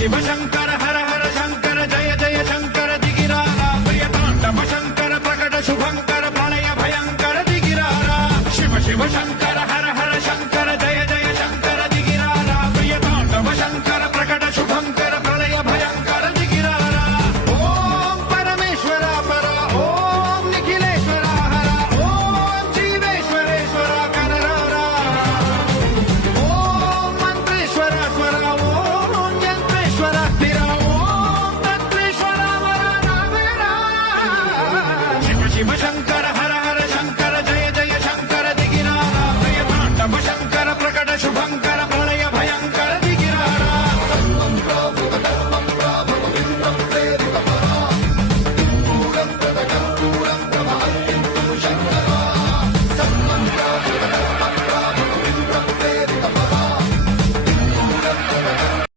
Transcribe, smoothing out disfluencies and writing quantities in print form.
शिव शंकर हर हर शंकर जय जय शंकर दिगिरारा प्रियतांडव शंकर प्रकट शुभंकर प्रणय भयंकर दिगिरारा शिव शिव शंकर